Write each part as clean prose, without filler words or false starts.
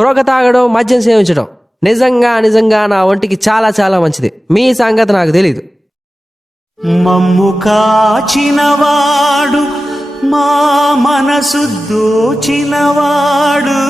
పొగ తాగడం, మద్యం సేవించడం నిజంగా నా ఒంటికి చాలా చాలా మంచిది. మీ సంగతి నాకు తెలీదు. మమ్ము కాచినవాడు, మా మనసు దోచినవాడు.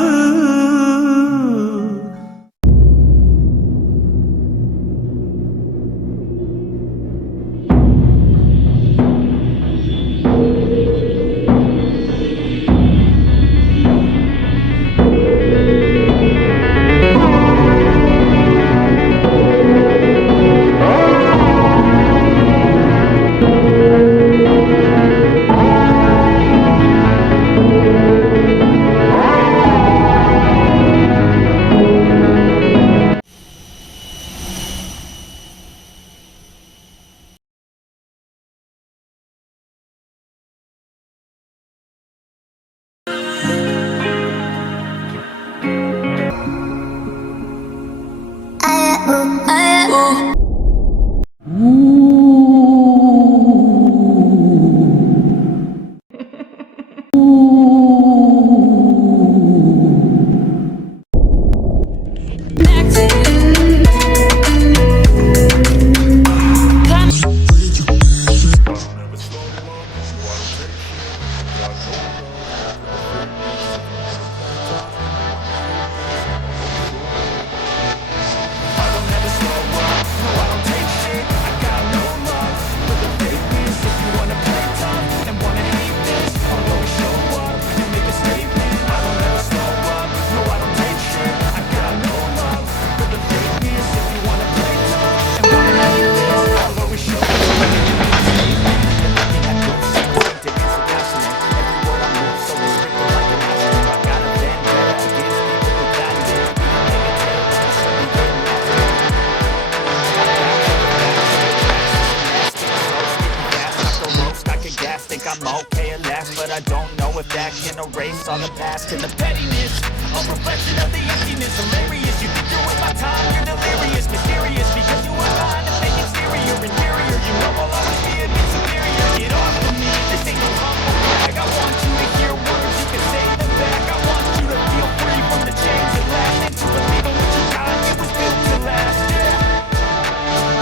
I'm okay at last, but I don't know if that can erase all the past. And the pettiness, a reflection of the emptiness. Hilarious, you think you're worth my time, you're delirious. Mysterious, because you are behind the fake exterior. Inferior, you know I'll always be a bit superior. Get off of me, this ain't no humble brag. I want you to hear words, you can say them back. I want you to feel free from the chains that last. And to believe in what you got, it was built to last, yeah.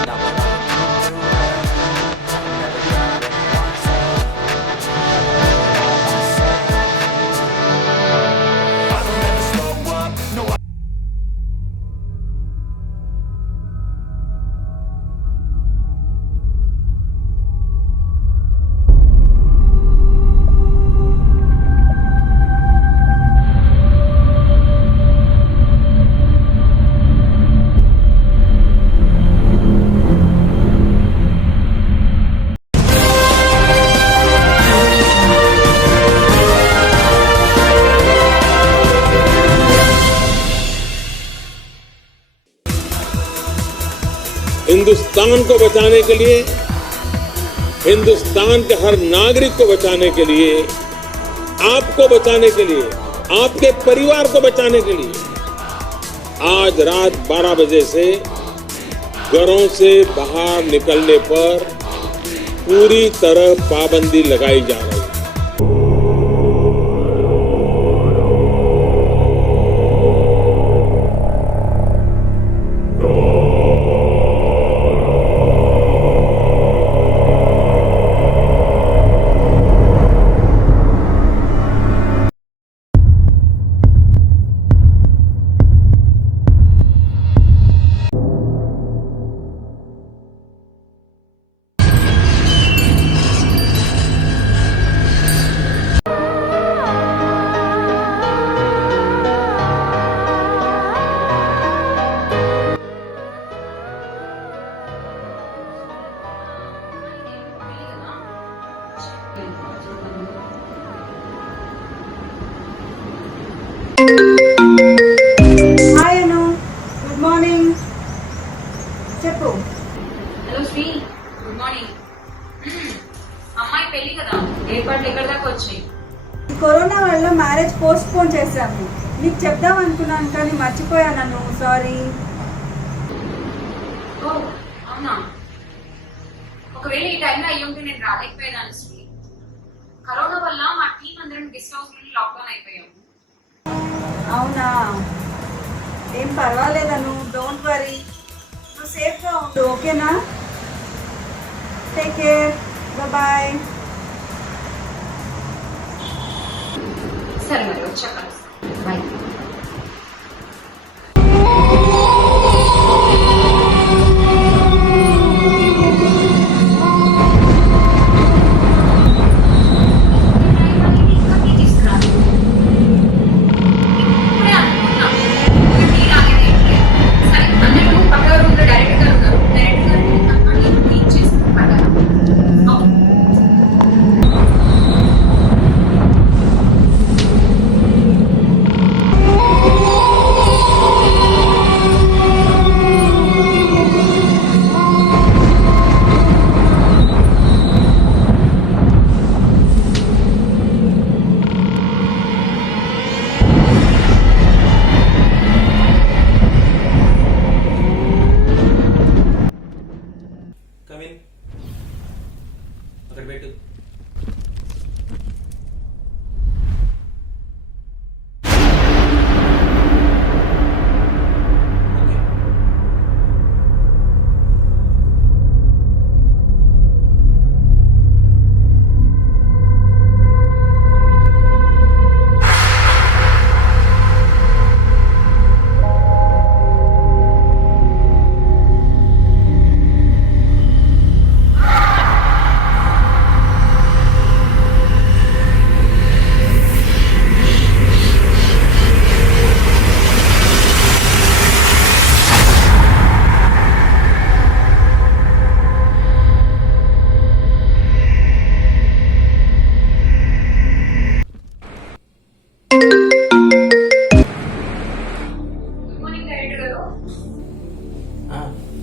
Now what I'm through, I never got anyone say. Hindustan को बचाने के लिए, हिंदुस्तान के हर नागरिक को बचाने के लिए, आपको बचाने के लिए, आपके परिवार को बचाने के लिए आज रात 12 बजे से घरों से बाहर निकलने पर पूरी तरह पाबंदी लगाई जा रही है। Hi Anu, good morning. చెప్పు. Hello Sri, good morning. అమ్మాయి పెళ్లి కదా, ఏర్పాట్లు ఎక్కడ దాకా వచ్చాయి? కరోనా వల్ల మ్యారేజ్ పోస్ట్ పోన్ చేశాము. నీకు చెప్దాం అనుకున్నాను కానీ మర్చిపోయాను అను, సారీ. ఓ అవునా, ఒకవేళ ఈ టైంలో అయ్యి ఉంటే నేను రాలేకపోయేదాన్ని శ్రీ. కరోనా వల్ల మా టీం అందరం గెస్ట్ హౌస్ నుండి లాక్డౌన్ అయిపోయాము. అవునా, ఏం పర్వాలేదను, డోంట్ వరీ. నువ్వు సేఫ్గా ఉండు, ఓకేనా? Take care, bye. సరే మరి వచ్చాక బాయ్. కమిన్ అక్కడ పెట్టు.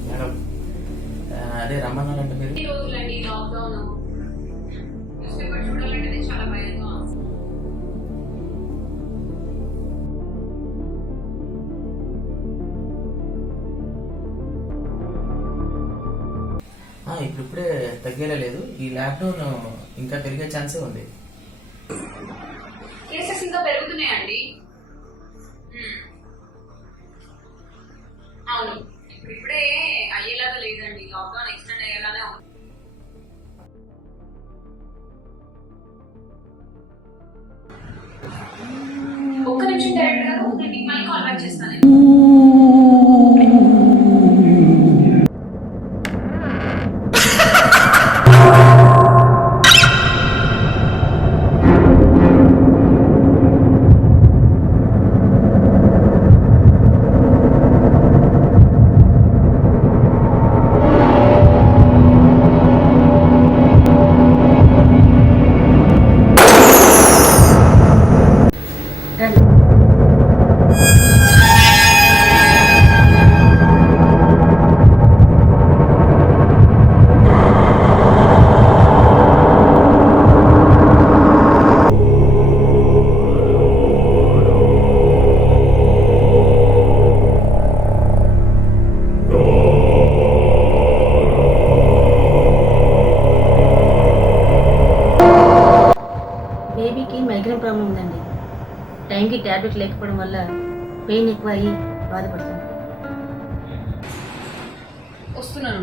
మేడం అదే రమ్మన్నారంటే మీరు. ఈ రోజులండి లాక్డౌన్ న్యూస్పేపర్ చూడాలంటే చాలా భయంగా. ఇప్పుడిప్పుడే తగ్గేలా లేదు. ఈ లాక్డౌన్ ఇంకా పెరిగే ఛాన్సే ఉంది. కేసెస్ ఇంకా పెరుగుతున్నాయండి. అవును, ఇప్పుడే అయ్యేలాగా లేదండి. లాక్డౌన్ ఎక్స్టెండ్ అయ్యేలానే ఉంది. ఒక్క నిమిషం డైరెక్టర్ గారు, నేను మీకు మళ్ళీ కాల్ బ్యాక్ చేస్తాను. బేబీకి మైగ్రేన్ ప్రాబ్లం ఉందండి. టైంకి ట్యాబ్లెట్ లేకపోవడం వల్ల పెయిన్ ఎక్కువ అయ్యి బాధపడుతుంది. వస్తున్నాను.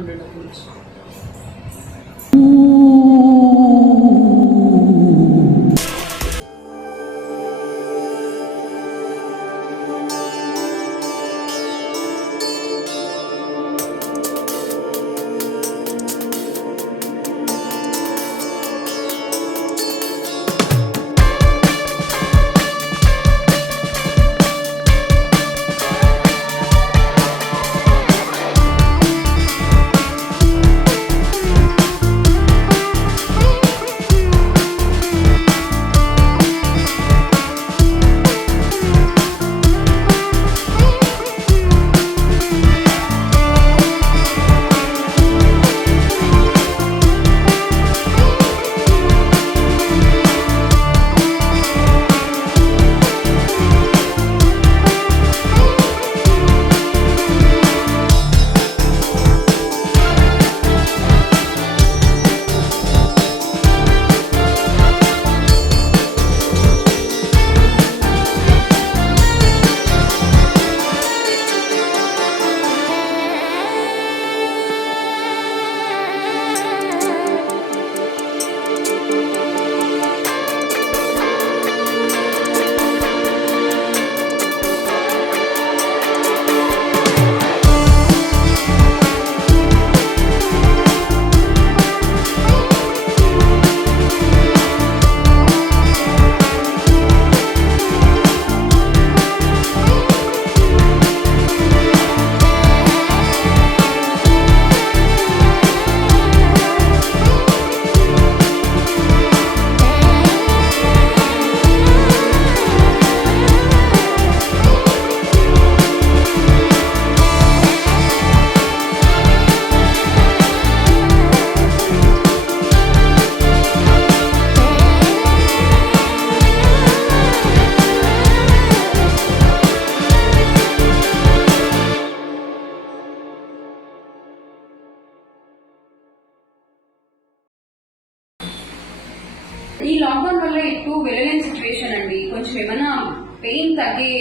తగ్గి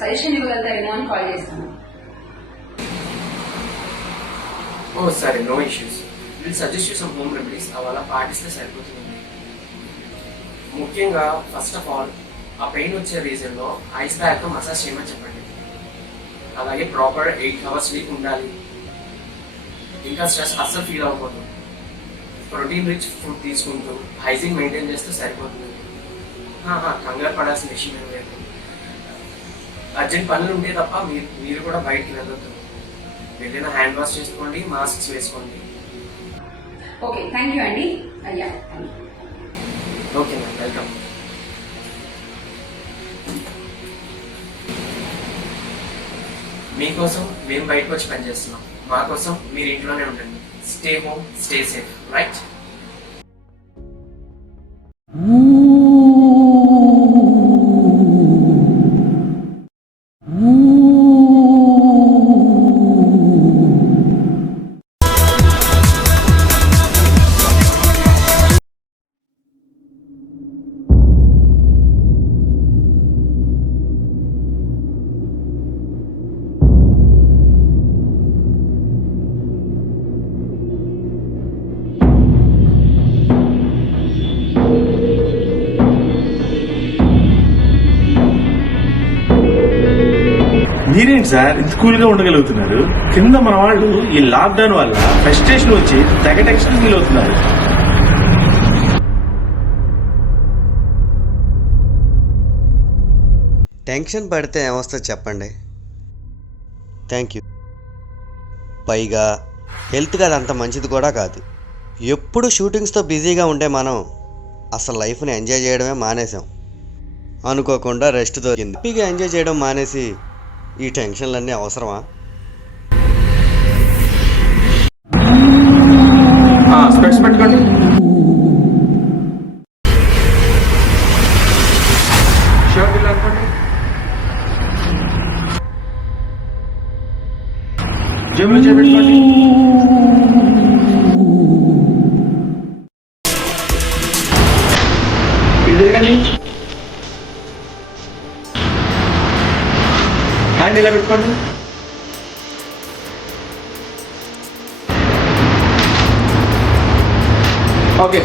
సజెషన్ ఇవ్వగలుగుతారేమో అని కాల్ చేస్తాను. ఓ సరే, no issues. Will suggest you some home remedies. అవి అలా పాటిస్తే సరిపోతుంది. ముఖ్యంగా ఫస్ట్ ఆఫ్ ఆల్ ఆ పెయిన్ వచ్చే రీజన్లో ఐస్ బ్యాగ్తో మసాజ్ చేయమని చెప్పండి. అలాగే ప్రాపర్ 8 hours స్లీప్ ఉండాలి. ఇంకా స్ట్రెస్ అస్సలు ఫీల్ అవ్వకూడదు. ప్రోటీన్ రిచ్ ఫుడ్ తీసుకుంటూ హైజీన్ మెయింటైన్ చేస్తే సరిపోతుంది. కంగారు పడాల్సిన విషయం ఏం లేదు. అర్జెంట్ పనులు ఉంటే తప్ప మీరు కూడా బయటికి వెళ్ళొద్దు. వెళ్ళిన హ్యాండ్ వాష్ చేసుకోండి, మాస్క్స్ వేసుకోండి. ఓకే, థ్యాంక్ యూ అండి. అయ్యా, ఓకే మ్యామ్, వెల్కమ్. మీకోసం మేము బయటకు వచ్చి పనిచేస్తున్నాం. మా కోసం మీరు ఇంట్లోనే ఉండండి. Stay home, stay safe, right? మీరేంటి సార్ ఇంత కూల్ గా ఉండగలుగుతున్నారు? కింద మన వాళ్ళు ఈ లాక్డౌన్ వల్ల ఫ్రస్ట్రేషన్ వచ్చి తెగ టెన్షన్ ఫీల్ అవుతున్నారు. టెన్షన్ పడితే ఏమొస్తుంది చెప్పండి? Thank you. పైగా హెల్త్కి అది అంత మంచిది కూడా కాదు. ఎప్పుడు షూటింగ్స్తో బిజీగా ఉండే మనం అసలు లైఫ్ని ఎంజాయ్ చేయడమే మానేసాం. అనుకోకుండా రెస్ట్ దొరికింది. హ్యాపీగా ఎంజాయ్ చేయడం మానేసి ఈ టెన్షన్లన్నీ అవసరమా? స్పెట్స్ పెట్టుకోండి. షర్ట్ ఇలా అనుకోండి. జేబులో చేపెట్టుకోండి. ఇదే కానీ హ్యాండ్ ఇలా పెట్టుకోండి. ఓకే,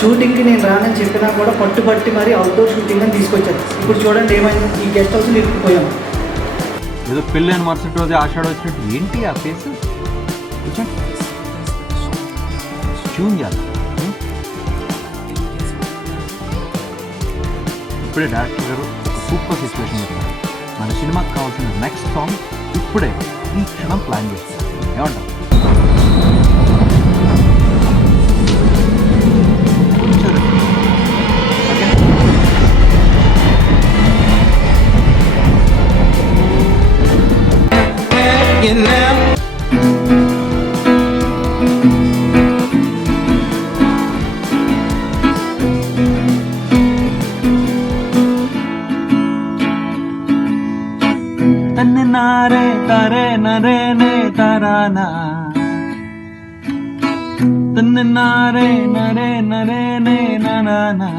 షూటింగ్కి నేను రానని చెప్పినా కూడా పట్టుబట్టి మరి అవుట్డోర్ షూటింగ్ అని తీసుకొచ్చాను. ఇప్పుడు చూడండి ఏమైంది, ఈ గెస్ట్ హౌస్లో ఇరుక్కుపోయాము. ఏదో పెళ్ళి అని మరుసటి రోజు ఆషాఢ వచ్చినట్టు ఏంటి ఆ ఫేస్? ట్యూన్ చేయాలి. ఇప్పుడే డైరెక్టర్ గారు ఒక సూపర్ సిచ్యువేషన్ చెప్పారు. మన సినిమాకి కావాల్సిన నెక్స్ట్ సాంగ్ ఇప్పుడే ఈ క్షణం ప్లాన్ చేస్తారు. ఏమంటారు? నారే తరే నరే నే తరానా తన్నే నారే నరే నరే నే నానా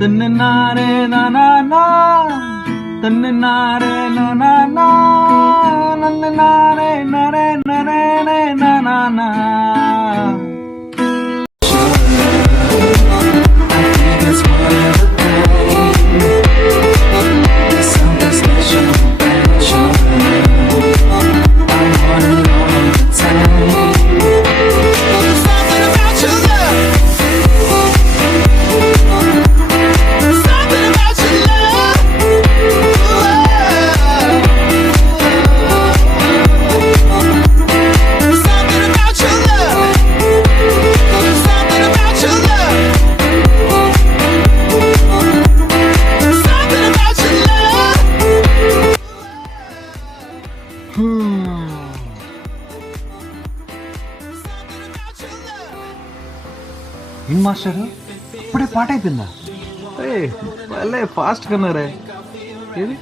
తన్నే నారే నానా తన్నే నారే నానా నన్నే నారే నరే నరే నే నానా మాస్టర్ అప్పుడే పాట అయిపోయిందా? భలే ఫాస్ట్ కన్నారే. ఏది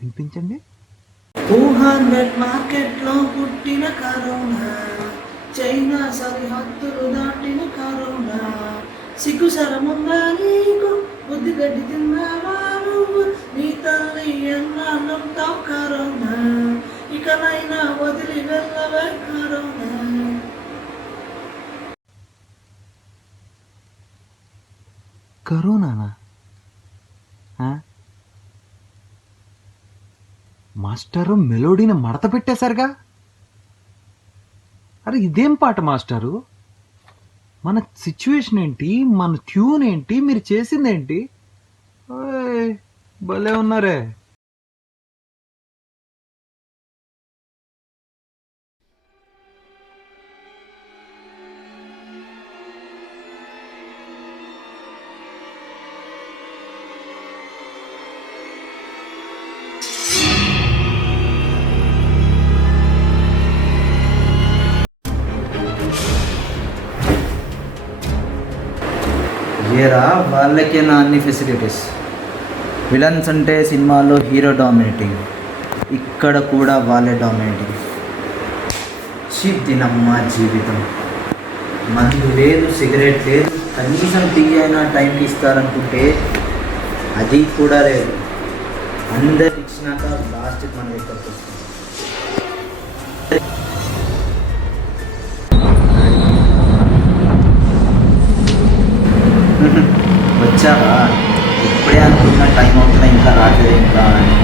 వినిపించండి. 200 మార్కెట్లో పుట్టిన కరోనా, చైనా సరిహద్దులు దాటిన కరోనా, సిగ్గు సరముందా నీకు, బుద్ధి గడ్డి తిన్నావా నువ్వు, నీ తల్లి ఎన్నాళ్ళంటావు కరోనా, ఇకనైనా వదిలి వెళ్ళవే కరోనా. కరోనానా? మాస్టరు మెలోడీని మడత పెట్టేశారుగా. అరే ఇదేం పాట మాస్టారు? మన సిచ్యువేషన్ ఏంటి, మన ట్యూన్ ఏంటి, మీరు చేసిందేంటి? భలే ఉన్నారే. ఏరా వాళ్ళకేనా అన్ని ఫెసిలిటీస్? విలన్స్ అంటే సినిమాలో హీరో డామినేటింగ్, ఇక్కడ కూడా వాళ్ళే డామినేటింగ్. దినమ్మ జీవితం. మందు లేదు, సిగరెట్ లేదు, కనీసం టీ అయినా టైంకి ఇస్తారనుకుంటే అది కూడా లేదు. అందరు ఇచ్చినాక లాస్ట్కి మన దగ్గరకు వస్తుంది. వచ్చావా? ఇప్పుడే అనుకున్న టైం అవుతున్నా ఇంకా రాలేదు ఇంకా అని.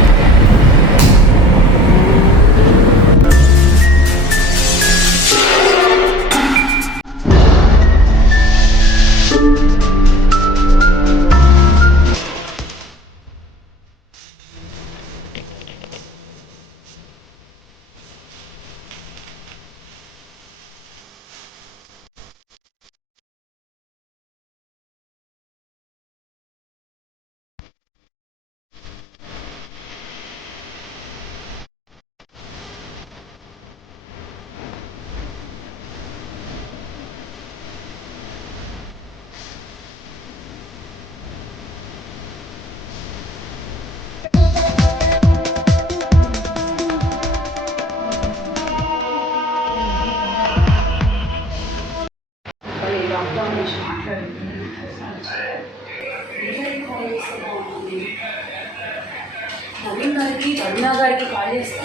నవీన్ గారికి కరుణా గారికి కాల్ చేస్తా.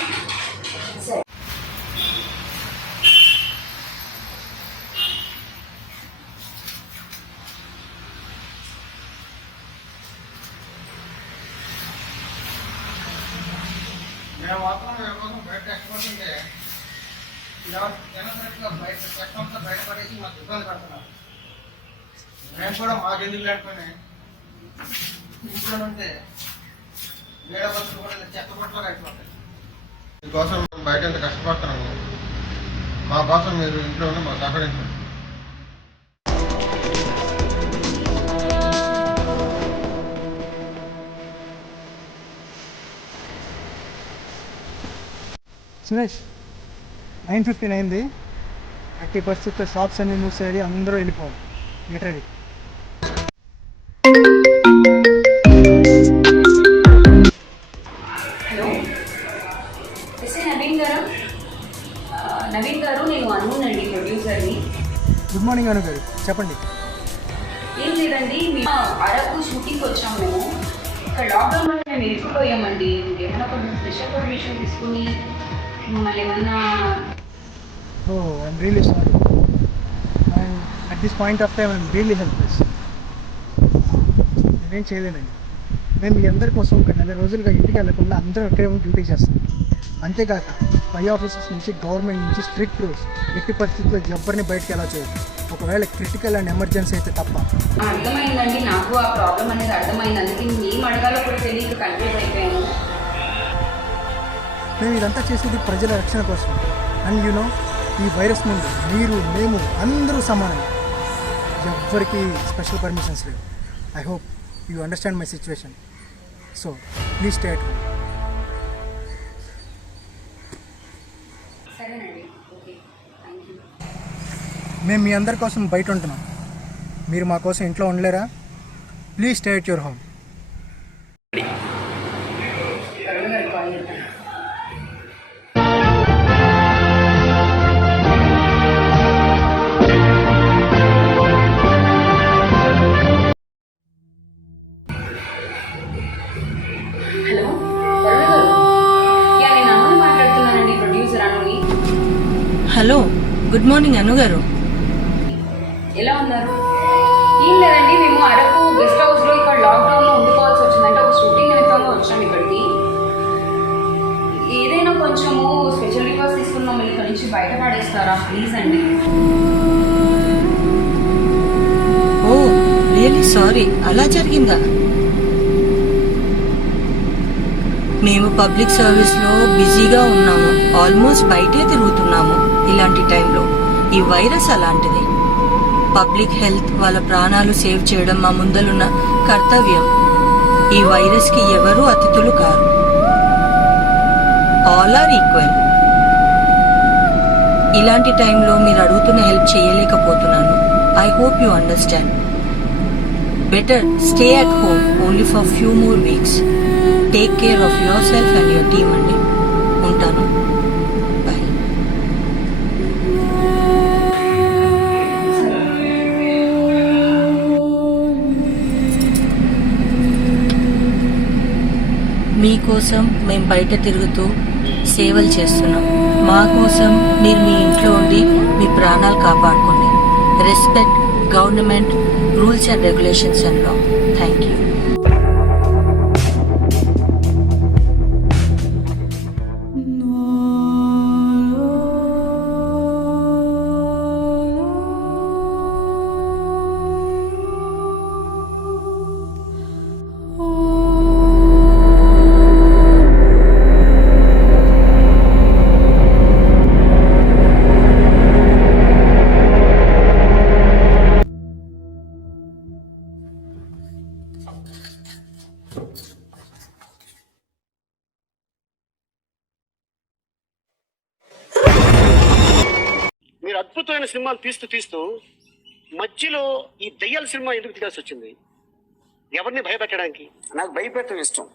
సరే నేను మాత్రం బయట కష్టపడుతుంటే బయట కష్టంతో బయటపడేసి మాకు ఇబ్బంది పడుతున్నాను. నేను కూడా మాకెందుకు లేకపోయినా ఇంట్లో ఉంటే వేడ బస్సులు కూడా చెత్త పట్టులో అయిపోతాయి. మీకోసం మేము బయట ఎంత కష్టపడుతున్నాము, మా కోసం మీరు ఇంట్లో ఉండి మాకు సహకరించండి. సురేష్ 9:15 అయింది. 30% షాప్స్ అన్ని మూసేది, అందరూ వెళ్ళిపోవాలి. లిటరీ హలో ఎస్ఏ నవీన్ గారు. నవీన్ గారు, నేను అనునండి, ప్రొడ్యూసర్ని. గుడ్ మార్నింగ్ అను గారు, చెప్పండి. ఏం లేదండి, మేము అరకు షూటింగ్కి వచ్చాం. మేము ఇక్కడ లాక్డౌన్ వల్ల మేము ఇరుక్కుపోయామండి. ఏమైనా కొంచెం స్పెషల్ పర్మిషన్ తీసుకుని మళ్ళీ ఏమన్నా. I'm really sorry. At this point of time I'm really helpless. నేనేం చేయలేనండి. మేము మీ అందరి కోసం ఒక 4 రోజులుగా ఇంటికి వెళ్ళకుండా అందరూ ఒకే డ్యూటీ చేస్తాం. అంతేకాక పై ఆఫీసర్స్ నుంచి, గవర్నమెంట్ నుంచి స్ట్రిక్ట్ రూల్స్, ఎట్టి పరిస్థితుల్లో ఎవరిని బయటకు ఎలా చేయొచ్చు, ఒకవేళ క్రిటికల్ అండ్ ఎమర్జెన్సీ అయితే తప్ప. అర్థమైందండి, నాకు ఆ ప్రాబ్లం అనేది అర్థమైంది. అందుకే ఏం అడగాలో కూడా తెలియక కన్ఫ్యూజ్ అయిపోయాను. మేము ఇదంతా చేసేది ప్రజల రక్షణ కోసం. అండ్ యూనో, ఈ వైరస్ నుండి మీరు, మేము అందరూ సమానం. ఎవ్వరికి స్పెషల్ పర్మిషన్స్ లేవు. I hope you understand my situation. So please stay at home. సరేనండి, ఓకే, థ్యాంక్ యూ. మేము మీ అందరి కోసం బయట ఉంటున్నాం, మీరు మా కోసం ఇంట్లో ఉండలేరా? Please stay at your home. Karuna గారికి కాల్ చేస్తాను. హలో కరుణ గారు, యా నేను అనుని మాట్లాడుతున్నానండి, ప్రొడ్యూసర్ అనుని. హలో, గుడ్ మార్నింగ్ అను గారు. ఎలా ఉన్నారు? ఏం లేదండి, మేము అరకు గెస్ట్ హౌస్లో ఇక్కడ లాక్డౌన్లో ఉండిపోవాల్సి వచ్చిందంటే ఒక షూటింగ్ నిమిత్తంగా వచ్చాము ఇక్కడికి. ఏదైనా కొంచెము స్పెషల్ రిక్వెస్ట్ తీసుకున్నాం, ఇక్కడ నుంచి బయట పడేస్తారా ప్లీజ్ అండి. ఓ రియలీ సారీ, అలా జరిగిందా? మేము పబ్లిక్ సర్వీస్లో బిజీగా ఉన్నాము, ఆల్మోస్ట్ బయటే తిరుగుతున్నాము. ఇలాంటి టైంలో ఈ వైరస్ అలాంటిది. పబ్లిక్ హెల్త్, వాళ్ళ ప్రాణాలు సేవ్ చేయడం మా ముందలున్న కర్తవ్యం. ఈ వైరస్కి ఎవరూ అతిథులు కారు. All are equal. ఇలాంటి టైంలో మీరు అడుగుతున్న హెల్ప్ చేయలేకపోతున్నాను. I hope you understand. Better stay at home only for few more weeks. Take care of your self and your team అండి. ఉంటాను, బాయ్. మీకోసం మేము బయట తిరుగుతూ సేవలు చేస్తున్నాం. మా కోసం మీరు మీ ఇంట్లో ఉండి మీ ప్రాణాలు కాపాడుకోండి. Respect government rules and regulations and law. Thank you. మీరు అద్భుతమైన సినిమాలు తీస్తూ మధ్యలో ఈ దయ్యాల సినిమా ఎందుకు తీయాల్సి వచ్చింది? ఎవరిని భయపెట్టడానికి? నాకు భయపెట్టడం ఇష్టం.